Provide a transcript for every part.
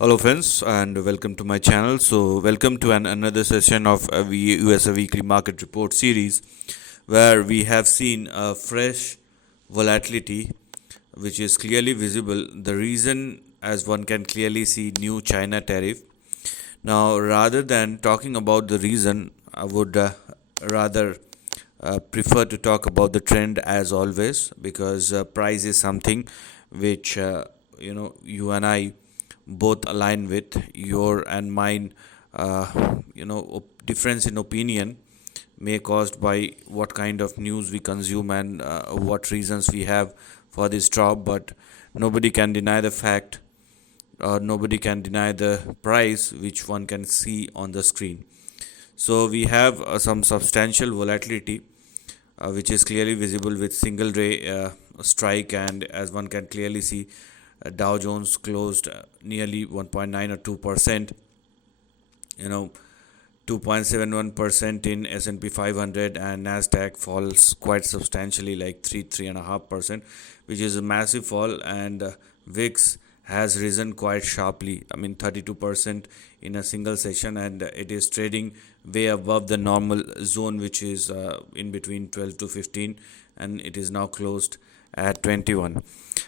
Hello friends and welcome to my channel. Welcome to another session of USA Weekly Market Report series where we have seen a fresh volatility which is clearly visible. The reason, as one can clearly see, new China tariff. Now rather than talking about the reason, I would rather prefer to talk about the trend as always, because price is something which you and I both align with. Your and mine difference in opinion may caused by what kind of news we consume and what reasons we have for this drop, but nobody can deny the fact, or nobody can deny the price which one can see on the screen. So we have some substantial volatility which is clearly visible with single day strike, and as one can clearly see, Dow Jones closed nearly 1.9 or 2%, 2.71% in S&P 500, and Nasdaq falls quite substantially, like 3.5%, which is a massive fall. And VIX has risen quite sharply, 32% in a single session, and it is trading way above the normal zone, which is in between 12 to 15, and it is now closed at 21.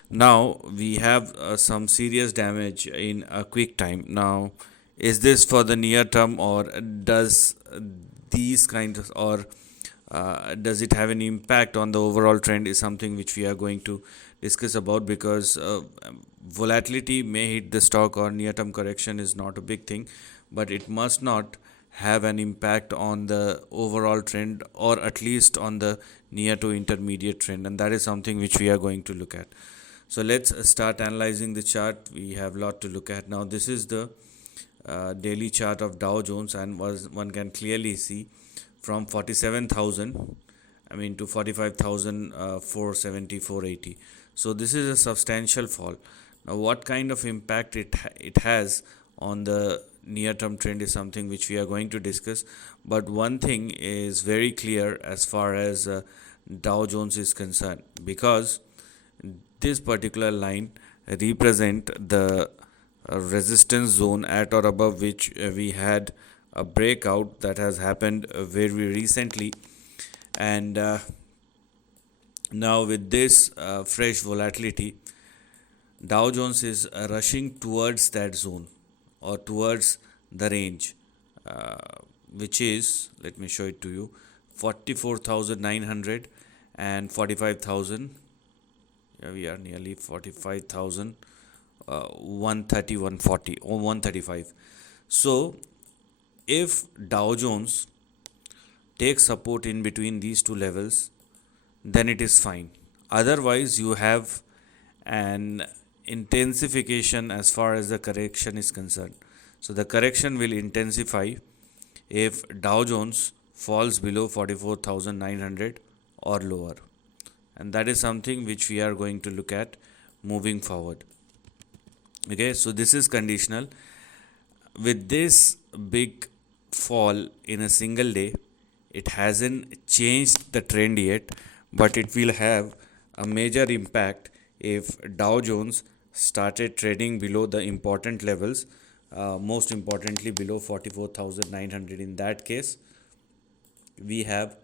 Now we have some serious damage in a quick time. Now, is this for the near term, or does these kinds of, or does it have any impact on the overall trend, is something which we are going to discuss about, because volatility may hit the stock, or near term correction is not a big thing, but it must not have an impact on the overall trend, or at least on the near to intermediate trend, and that is something which we are going to look at. So let's start analyzing the chart. We have a lot to look at. Now this is the daily chart of Dow Jones, and one can clearly see from 47,000 to 45,000, 470, 480. So this is a substantial fall. Now what kind of impact it has on the near term trend is something which we are going to discuss. But one thing is very clear as far as Dow Jones is concerned, because this particular line represent the resistance zone at or above which we had a breakout that has happened very recently. And now with this fresh volatility, Dow Jones is rushing towards that zone, or towards the range, which is, let me show it to you, 44,900 and 45,000. We are nearly 45,000, 130, 140 or 135. So if Dow Jones takes support in between these two levels, then it is fine. Otherwise, you have an intensification as far as the correction is concerned. So the correction will intensify if Dow Jones falls below 44,900 or lower, and that is something which we are going to look at moving forward. Okay, so this is conditional. With this big fall in a single day, it hasn't changed the trend yet, but it will have a major impact if Dow Jones started trading below the important levels, most importantly below 44,900. In that case, we have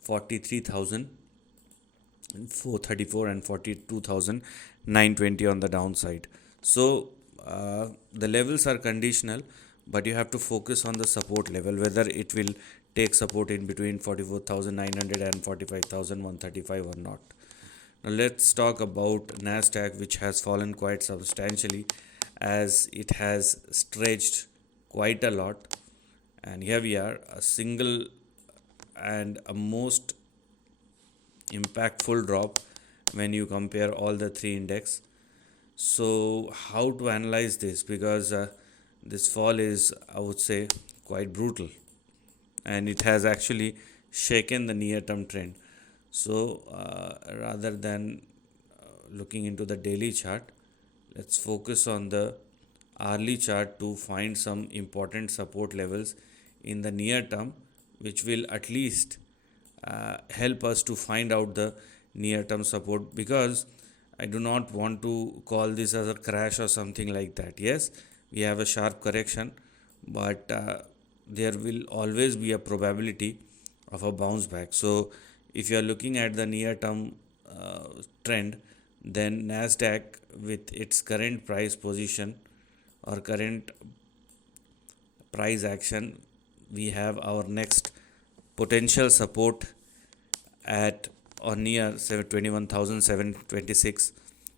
43,434 and 42,920 on the downside. So the levels are conditional, but you have to focus on the support level, whether it will take support in between 44,900 and 45,135 or not. Now let's talk about Nasdaq, which has fallen quite substantially, as it has stretched quite a lot. And here we are, a single and a most impactful drop when you compare all the three index. So how to analyze this, because this fall is, I would say, quite brutal, and it has actually shaken the near term trend. So rather than looking into the daily chart, let's focus on the hourly chart to find some important support levels in the near term, which will at least help us to find out the near term support, because I do not want to call this as a crash or something like that. Yes, we have a sharp correction, but there will always be a probability of a bounce back. So if you are looking at the near term trend, then Nasdaq with its current price position or current price action, we have our next potential support at or near 21,726,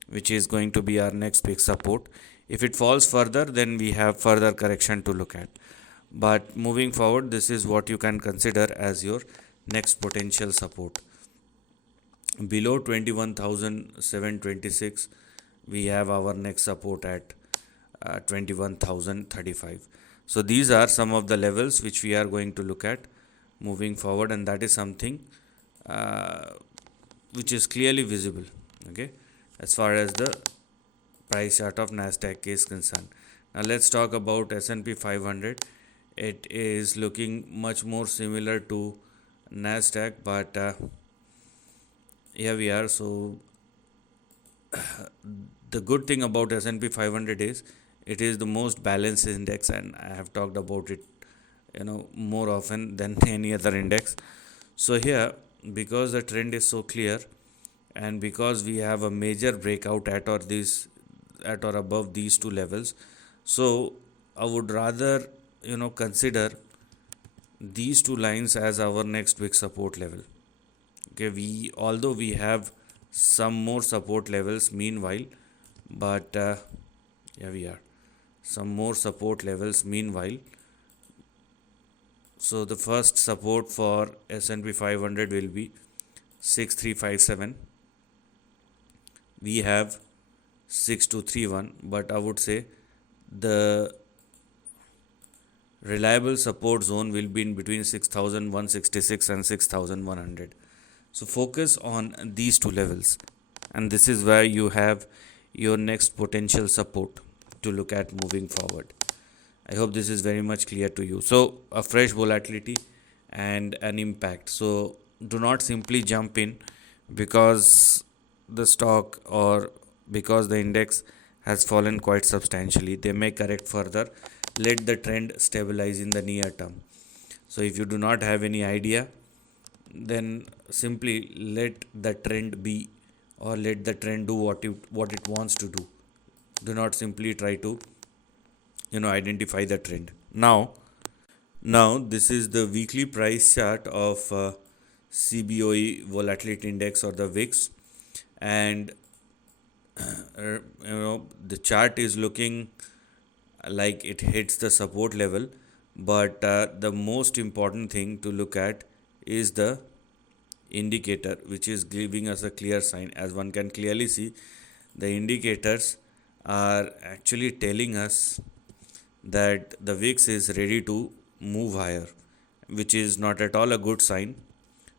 which is going to be our next big support. If it falls further, then we have further correction to look at. But moving forward, this is what you can consider as your next potential support. Below 21,726, we have our next support at 21,035. So these are some of the levels which we are going to look at moving forward, and that is something uh, which is clearly visible, okay, as far as the price chart of Nasdaq is concerned. Now let's talk about S&P 500. It is looking much more similar to Nasdaq, but here we are. So the good thing about S&P 500 is it is the most balanced index, and I have talked about it, more often than any other index. So here, because the trend is so clear, and because we have a major breakout at or above these two levels, so I would rather consider these two lines as our next big support level. Okay, although we have some more support levels meanwhile, but here we are, some more support levels meanwhile. So the first support for S&P 500 will be 6357. We have 6231, but I would say the reliable support zone will be in between 6166 and 6100. So focus on these two levels, and this is where you have your next potential support to look at moving forward. I hope this is very much clear to you. So a fresh volatility and an impact. So do not simply jump in because the stock or because the index has fallen quite substantially. They may correct further. Let the trend stabilize in the near term. So if you do not have any idea, then simply let the trend be, or let the trend do what it wants to do. Do not simply try to identify the trend. Now this is the weekly price chart of CBOE volatility index, or the VIX, and the chart is looking like it hits the support level, but the most important thing to look at is the indicator, which is giving us a clear sign. As one can clearly see, the indicators are actually telling us that the VIX is ready to move higher, which is not at all a good sign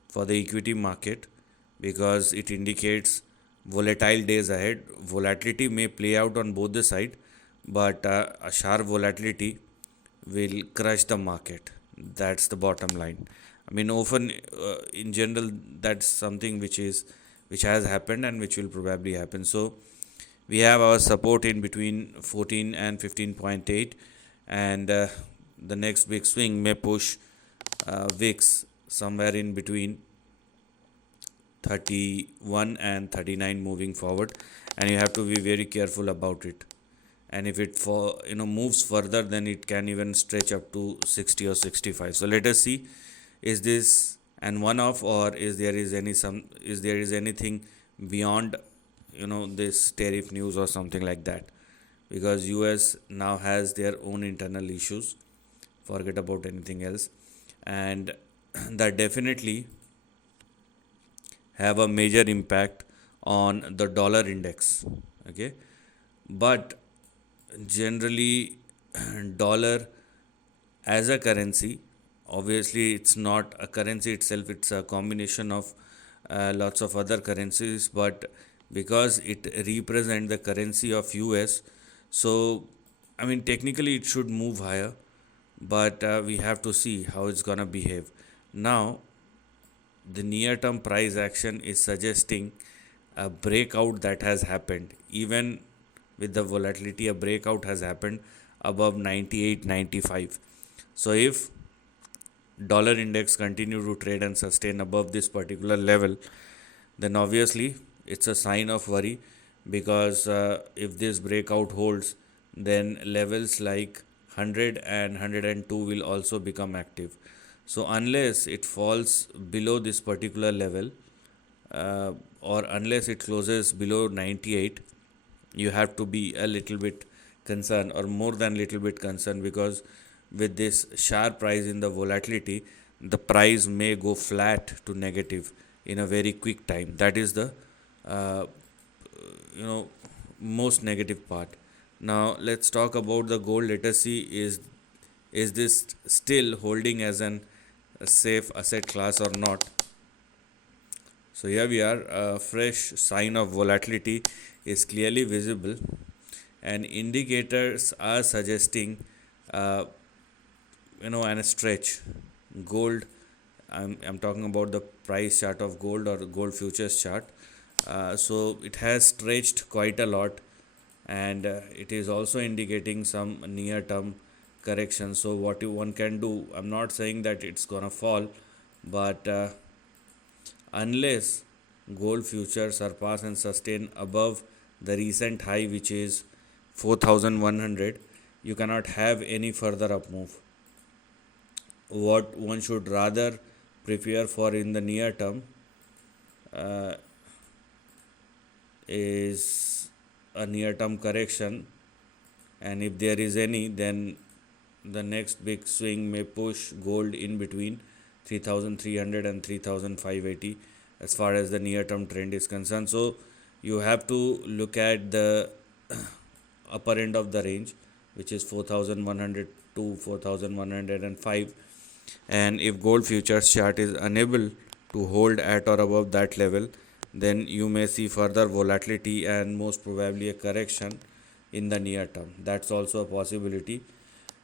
for the equity market, because it indicates volatile days ahead. Volatility may play out on both the side, but a sharp volatility will crush the market. That's the bottom line. I mean, often in general, that's something which has happened and which will probably happen. So we have our support in between 14 and 15.8, and the next big swing may push VIX somewhere in between 31 and 39 moving forward, and you have to be very careful about it. And if it moves further, then it can even stretch up to 60 or 65. So let us see, is this an one off, or is there is anything beyond this tariff news or something like that, because US now has their own internal issues, forget about anything else, and that definitely have a major impact on the dollar index. Okay, but generally dollar as a currency, obviously it's not a currency itself, it's a combination of lots of other currencies, but because it represents the currency of US, so I mean technically it should move higher, but we have to see how it's gonna behave. Now the near term price action is suggesting a breakout that has happened. Even with the volatility, a breakout has happened above 98, 95. So if dollar index continue to trade and sustain above this particular level, then obviously it's a sign of worry, because if this breakout holds, then levels like 100 and 102 will also become active. So unless it falls below this particular level, or unless it closes below 98, you have to be a little bit concerned, or more than little bit concerned, because with this sharp rise in the volatility, the price may go flat to negative in a very quick time. That is the uh, you know most negative part. Now let's talk about the gold. Let us see, is this still holding as an a safe asset class or not. So here we are. A fresh sign of volatility is clearly visible, and indicators are suggesting uh, and a stretch. Gold, I'm talking about the price chart of gold, or gold futures chart. So it has stretched quite a lot, and it is also indicating some near term correction. So what one can do, I'm not saying that it's gonna fall, but unless gold futures surpass and sustain above the recent high, which is 4100, you cannot have any further up move. What one should rather prepare for in the near term uh, is a near term correction, and if there is any, then the next big swing may push gold in between 3300 and 3580 as far as the near term trend is concerned. So you have to look at the upper end of the range, which is 4100 to 4105, and if gold futures chart is unable to hold at or above that level, then you may see further volatility and most probably a correction in the near term. That's also a possibility.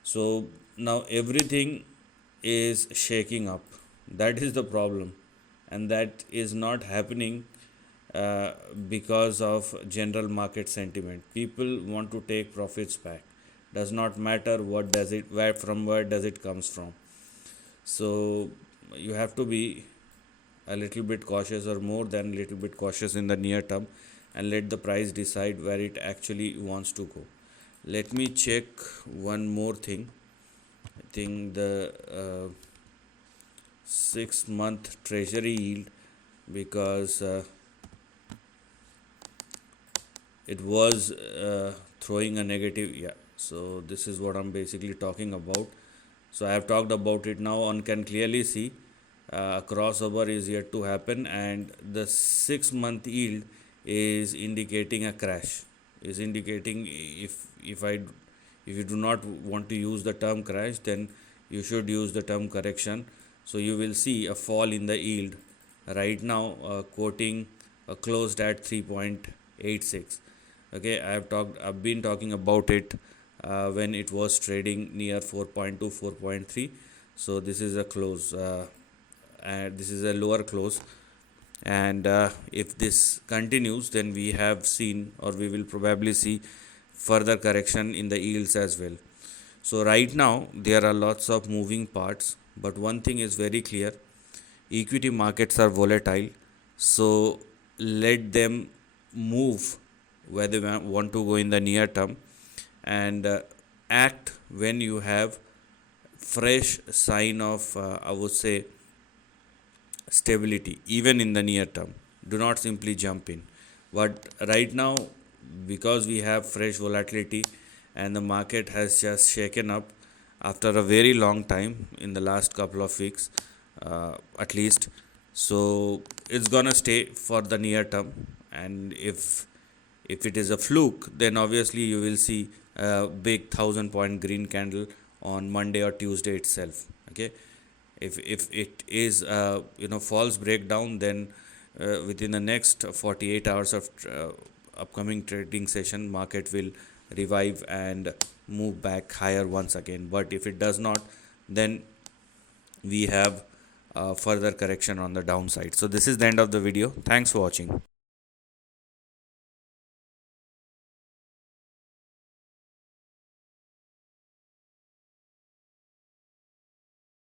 So now everything is shaking up. That is the problem, and that is not happening because of general market sentiment. People want to take profits back. Does not matter what does it, where does it comes from. So you have to be a little bit cautious, or more than a little bit cautious in the near term, and let the price decide where it actually wants to go. Let me check one more thing. I think the 6 month treasury yield, because it was throwing a negative. Yeah, so this is what I'm basically talking about. So I have talked about it. Now one can clearly see a crossover is yet to happen, and the 6 month yield is indicating a crash, is indicating, if you do not want to use the term crash, then you should use the term correction. So you will see a fall in the yield right now, quoting closed at 3.86. Okay, I've been talking about it when it was trading near 4.2, 4.3. So this is a close, and this is a lower close, and if this continues, then we have seen, or we will probably see further correction in the yields as well. So right now there are lots of moving parts, but one thing is very clear: equity markets are volatile. So let them move where they want to go in the near term, and act when you have fresh sign of I would say stability, even in the near term. Do not simply jump in. But right now, because we have fresh volatility, and the market has just shaken up after a very long time in the last couple of weeks, at least. So it's gonna stay for the near term, and if it is a fluke, then obviously you will see a big 1,000 point green candle on Monday or Tuesday itself. Okay, if it is false breakdown, then within the next 48 hours of upcoming trading session, market will revive and move back higher once again. But if it does not, then we have further correction on the downside. So this is the end of the video. Thanks for watching.